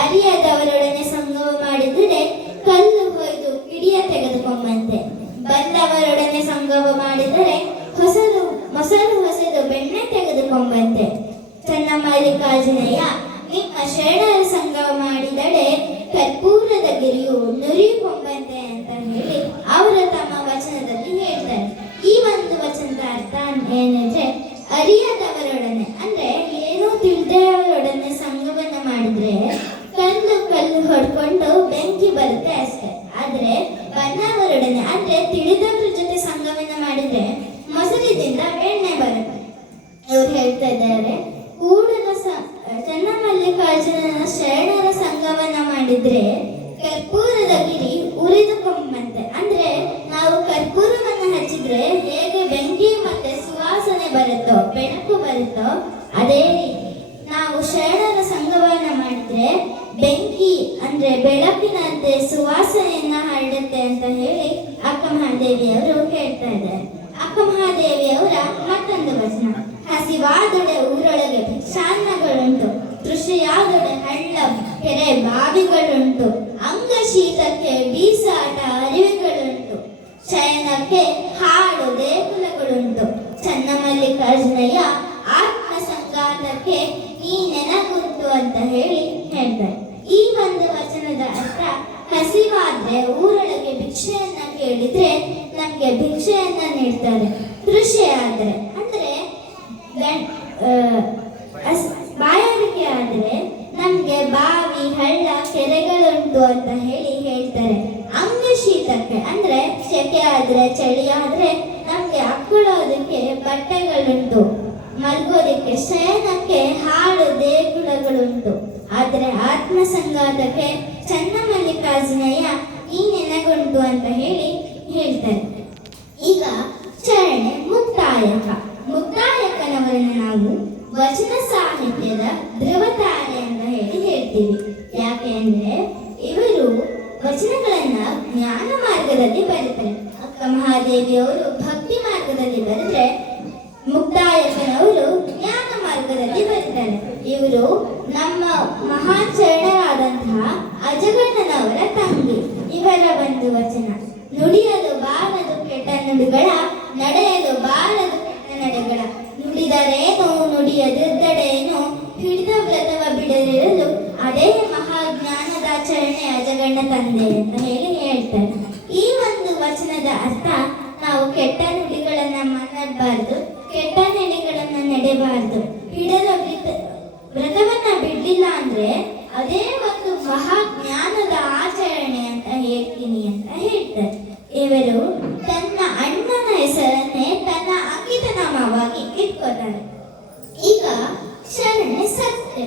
ಅರಿಯದವರೊಡನೆ ಸಂಗಮ ಮಾಡಿದರೆ ಕಲ್ಲು ಹೊಯ್ದು ಕಿಡಿಯ ತೆಗೆದುಕೊಂಬಂತೆ. ಬಂದವರೊಡನೆ ಸಂಗಮ ಮಾಡಿದರೆ ಮೊಸರು ಹೊಸೆದು ಬೆಣ್ಣೆ ತೆಗೆದುಕೊಂಬಂತೆ. ಚನ್ನಮಲ್ಲಿಕಾರ್ಜುನಯ್ಯ, ನಿಮ್ಮ ಶರಣರ ಸಂಗಮ ಮಾಡಿದಡೆ ಕರ್ಪೂರದ ಗಿರಿಯು ನುರಿಕೊಂಬಂತೆ ಅಂತ ಹೇಳಿ ಅವರು ತಮ್ಮ ವಚನದಲ್ಲಿ ಹೇಳ್ತಾರೆ. ಈ ಒಂದು ವಚನದ ಅರ್ಥ ಏನಂದ್ರೆ, ಅರಿಯದವರೊಡನೆ ಅಂದ್ರೆ ಏನೂ ತಿಳಿದವರೊಡನೆ ಸಂಗಮನ ಮಾಡಿದ್ರೆ ಕಲ್ಲು ಹೊಡ್ಕೊಂಡು ಬೆಂಕಿ ಬರುತ್ತೆ ಅಷ್ಟೇ. ಆದ್ರೆ ಬನ್ನವರೊಡನೆ ಅಂದ್ರೆ ತಿಳಿದವರ ಜೊತೆ ಸಂಗಮನ ಮಾಡಿದ್ರೆ ಮೊಸರಿನಿಂದ ಬೆಣ್ಣೆ ಬರುತ್ತೆ. ಇವ್ರು ಹೇಳ್ತಾ ಇದ್ದಾರೆ, ಚನ್ನಮಲ್ಲಿಕಾರ್ಜುನನ ಶರಣರ ಸಂಗಮನ ಮಾಡಿದ್ರೆ ಕರ್ಪೂರದ ಗಿರಿ ಉರಿದುಕೊಂಬಂತೆ. ಅಂದ್ರೆ ನಾವು ಕರ್ಪೂರವನ್ನು ಹಚ್ಚಿದ್ರೆ ಹೇಗೆ ಬೆಂಕಿ ಮತ್ತೆ ಸುವಾಸನೆ ಬರುತ್ತೋ, ಬೆಳಕು ಬರುತ್ತೋ, ಅದೇ ರೀತಿ ನಾವು ಶರಣರ ಸಂಗಮನ ಮಾಡಿದ್ರೆ ಬೆಂಕಿ ಅಂದ್ರೆ ಬೆಳಕಿನಂತೆ ಸುವಾಸನೆಯನ್ನ ಹರಡುತ್ತೆ ಅಂತ ಹೇಳಿ ಅಕ್ಕ ಮಹಾದೇವಿಯವರು ಹೇಳ್ತಾ ಇದ್ದಾರೆ. ಅಕ್ಕ ಮಹಾದೇವಿಯವರ ಮತ್ತೊಂದು ವಚನ, ಹಸಿವಾದೊಡೆ ಊರೊಳಗೆ ಭಿಕ್ಷಾನ್ನಗಳುಂಟು, ತೃಷಿಯಾದೊಡೆ ಹಳ್ಳ ಕೆರೆ ಬಾವಿಗಳುಂಟು, ಅಂಗ ಶೀತಕ್ಕೆ ಬೀಸಾಟ ಅರಿವುಗಳುಂಟು, ಶಯನಕ್ಕೆ ಹಾಡು ದೇಗುಲಗಳುಂಟು, ಚನ್ನಮಲ್ಲಿಕಾರ್ಜುನಯ್ಯ ಆತ್ಮ ಸಂಘಾತಕ್ಕೆ ನೀ ನೆನಗುಂಟು ಅಂತ ಹೇಳಿ ಹೇಳ್ತಾರೆ. ಈ ಒಂದು ವಚನದ ಅರ್ಥ, ಹಸಿವಾದ್ರೆ ಊರೊಳಗೆ ಭಿಕ್ಷೆಯನ್ನ ಕೇಳಿದ್ರೆ ನಮ್ಗೆ ಭಿಕ್ಷೆಯನ್ನ ನೀಡ್ತಾರೆ. ಕೃಷಿ ಆದ್ರೆ ಅಂದ್ರೆ ಬಾಯಾರಿಕೆ ಆದ್ರೆ ನಮ್ಗೆ ಬಾವಿ ಹಳ್ಳ ಕೆರೆಗಳುಂಟು ಅಂತ ಹೇಳಿ ಹೇಳ್ತಾರೆ. ಅಂಗ ಶೀತಕ್ಕೆ ಅಂದ್ರೆ ಸೆಕೆ ಆದ್ರೆ ಚಳಿ ಆದ್ರೆ ನಮ್ಗೆ ಹಾಕೊಳ್ಳೋದಕ್ಕೆ ಬಟ್ಟೆಗಳುಂಟು, ಮಲ್ಗೋದಕ್ಕೆ ಶಯನಕ್ಕೆ ಹಾಡು ದೇಗುಲಗಳುಂಟು. ಆದ್ರೆ ಆತ್ಮ ಸಂಘಾತಕ್ಕೆ ಚನ್ನಮಲ್ಲಿಕಾರ್ಜುನಯ್ಯ ಈ ನೆನಗುಂಟು ಅಂತ ಹೇಳಿ ಹೇಳ್ತಾರೆ. ಈಗ ಚರಣೆ ಮುಕ್ತಾಯಕ. ಮುಕ್ತಾಯಕನವರನ್ನು ನಾವು ವಚನ ಸಾಹಿತ್ಯದ ಧ್ರುವತಾರೆ ಅಂತ ಹೇಳಿ ಹೇಳ್ತೀವಿ. ಯಾಕೆ ಅಂದ್ರೆ ಇವರು ವಚನಗಳನ್ನ ಜ್ಞಾನ ಮಾರ್ಗದಲ್ಲಿ ಬರೀತಾರೆ. ಅಕ್ಕ ಮಹಾದೇವಿಯವರು ಭಕ್ತಿ ಮಾರ್ಗದಲ್ಲಿ ಬರೆದ್ರೆ ಮುಕ್ತಾಯಕನವರು ಜ್ಞಾನ ಮಾರ್ಗದಲ್ಲಿ ಬರೀತಾರೆ. ಇವರು ನಮ್ಮ ಮಹಾನ್ ಶರಣರಾದಂತಹ ಅಜಗಣ್ಣನವರ ತಂಗಿ. ಇವರ ಒಂದು ವಚನ, ನುಡಿಯಲು ಬಾರದು ಕೆಟ್ಟ ನುಡಿಗಳ, ನಡೆಯಲು ಬಾರದು ಕೆಟ್ಟ ನಡೆಗಳ, ನುಡಿದರೇನು ನುಡಿಯದಿದ್ದಡೇನು, ಹಿಡಿದ ವ್ರತವ ಬಿಡದಿರಲು ಅದೇ ಮಹಾಜ್ಞಾನದಾಚರಣೆ ಅಜಗಣ್ಣ ತಂದೆ ಅಂತ ಹೇಳಿ ಹೇಳ್ತಾರೆ. ಈ ಒಂದು ವಚನದ ಅರ್ಥ, ನಾವು ಕೆಟ್ಟ ನುಡಿಗಳನ್ನ ಮಾತಾಡಬಾರ್ದು, ಕೆಟ್ಟ ನಡೆಗಳನ್ನ ನಡೆಯಬಾರ್ದು, ಹಿಡಿದ ವ್ರತವನ್ನ ಬಿಡ್ಲಿಲ್ಲ ಅಂದ್ರೆ ಅದೇ ಒಂದು ಮಹಾಜ್ಞಾನದ ಆಚರಣೆ ಅಂತ ಹೇಳ್ತೀನಿ ಅಂತ ಹೇಳ್ತಾರೆ. ಇವರು ತನ್ನ ಅಣ್ಣನ ಹೆಸರನ್ನೇ ತನ್ನ ಅಂಕಿತ ನಾಮವಾಗಿ ಇಟ್ಕೋತಾರೆ. ಈಗ ಶರಣೆ ಸತ್ಯ.